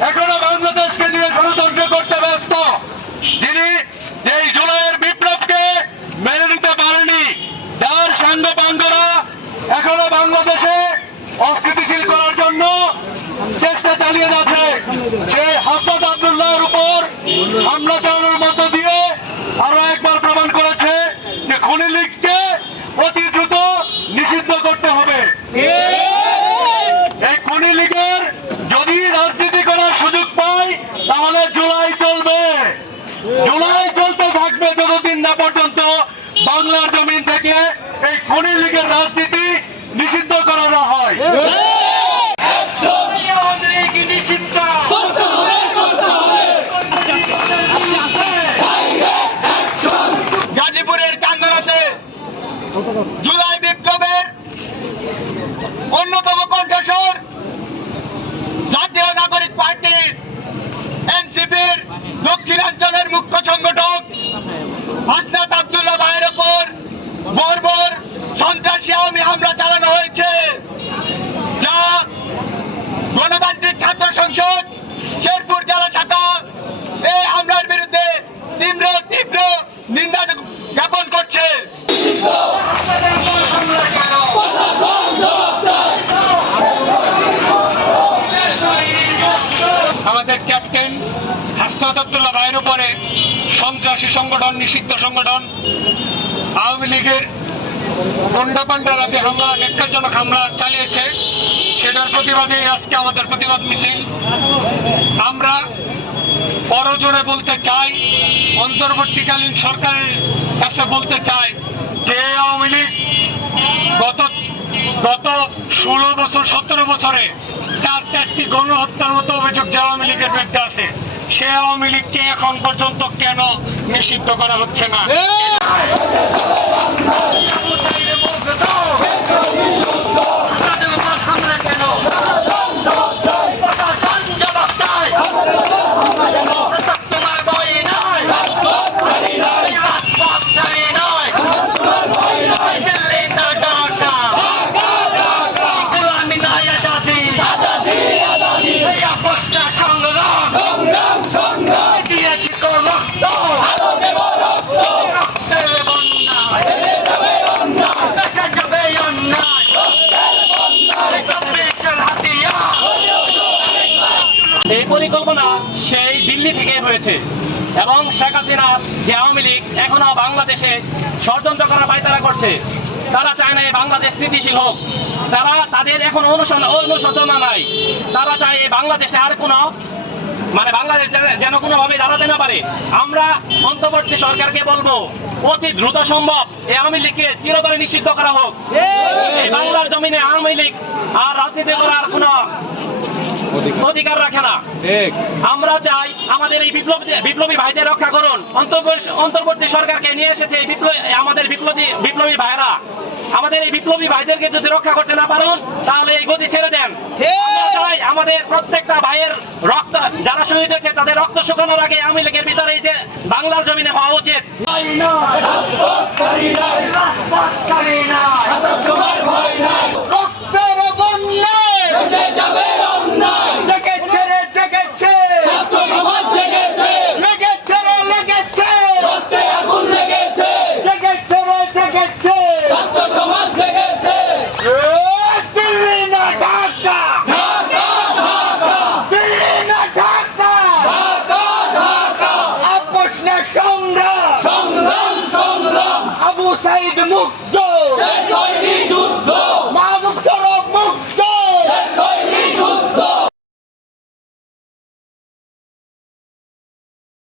এখনও বাংলাদেশকে নিয়ে ষড়যন্ত্র করতে ব্যস্ত। যিনি এই জুলাইয়ের বিপ্লবকে মেনে নিতে পারেনি যার সাঙ্গ পাঙ্গরা এখনও বাংলাদেশে অস্থিতিশীল করার জন্য চেষ্টা চালিয়ে যাচ্ছে। সে হাসাদ আব্দুল্লাহর উপর হামলা চালানোর মধ্য দিয়ে আরও একবার প্রমাণ করেছে যে খনি লীগকে অতি দ্রুত নিষিদ্ধ করতে হবে এই খনি লীগের যদি রাজনীতি করার সুযোগ পায় তাহলে জুলাই চলবে জুলাই চলতে থাকবে যতদিন না পর্যন্ত বাংলার জমিন থেকে এই খনি লীগের রাজনীতি নিষিদ্ধ করা না হয়। গাজীপুরের চান্দনাতে জুলাই বিপ্লবের অন্যতম কণ্ঠস্বর জাতীয় নাগরিক পার্টির এনসিপির দক্ষিণাঞ্চলের মুখ্য সংগঠক হাসনাত আবদুল্লাহ ভাইয়ের ওপর বর্বর সন্ত্রাসী আওয়ামী হামলা চালানো হয়েছে। যা গণতান্ত্রিক ছাত্র সংসদ শেরপুর জেলা শাখা এই হামলার বিরুদ্ধে তীব্র তীব্র নিন্দা জ্ঞাপন করছে আমাদের ক্যাপ্টেন হাসনাত আবদুল্লাহ ভাইয়ের উপরে সন্ত্রাসী সংগঠন, নিষিদ্ধ সংগঠন, আওয়ামী লীগের গন্ডাপান্ডা রাতে হামলা নেককারজনক হামলা চালিয়েছে। সেটার প্রতিবাদে আজকে আমাদের প্রতিবাদ মিছিল। আমরা বড়জোরে বলতে চাই, অন্তর্বর্তীকালীন সরকারের কাছে বলতে চাই যে আওয়ামী লীগ গত গত ষোলো বছর, সতেরো বছরে চার চারটি গণহত্যার মতো অভিযোগ যে আওয়ামী লীগের বিরুদ্ধে সে আওয়ামী লীগকে এখন পর্যন্ত কেন নিষিদ্ধ করা হচ্ছে না? দিল্লি থেকে হয়েছে। এবং শেখ হাসিনা যে আওয়ামী লীগ এখনও বাংলাদেশে ষড়যন্ত্র করার পায়তারা করছে, তারা চায় না এই বাংলাদেশ স্থিতিশীল হোক। তারা তাদের এখন অনুশোচনা নাই। তারা চায় এই বাংলাদেশে আর কোনো মানে বাংলাদেশ যেন- কোনোভাবে দাঁড়াতে না পারে। আমরা অন্তর্বর্তী সরকারকে বলব, অতি দ্রুত সম্ভব এই আওয়ামী লীগকে চিরতরে নিষিদ্ধ করা হোক। বাংলার জমিনে আওয়ামী লীগ আর রাজনীতি করার কোনো অধিকার। রাখে না। আমরা চাই আমাদের এই বিপ্লবী বিপ্লবী ভাইদের রক্ষা করুন। অন্তর্বর্তী- সরকারকে নিয়ে এসেছে এই বিপ্লবী আমাদের বিপ্লবী বিপ্লবী ভাইরা আমাদের এই বিপ্লবী ভাইদেরকে যদি রক্ষা করতে না পারুন তাহলে এই গতি ছেড়ে দেন। আমরা আমাদের প্রত্যেকটা ভাইয়ের রক্ত যারা শহীদ হয়েছে তাদের রক্ত শুকানোর আগে আওয়ামী লীগের ভিতরে এই যে বাংলার জমিনে হওয়া উচিত। জেগেছে। দিল্লি না ঢাকা। দিল্লি না ঢাকা। আপোষ না সংগ্রাম। আবু সাইদ মুগ্ধ।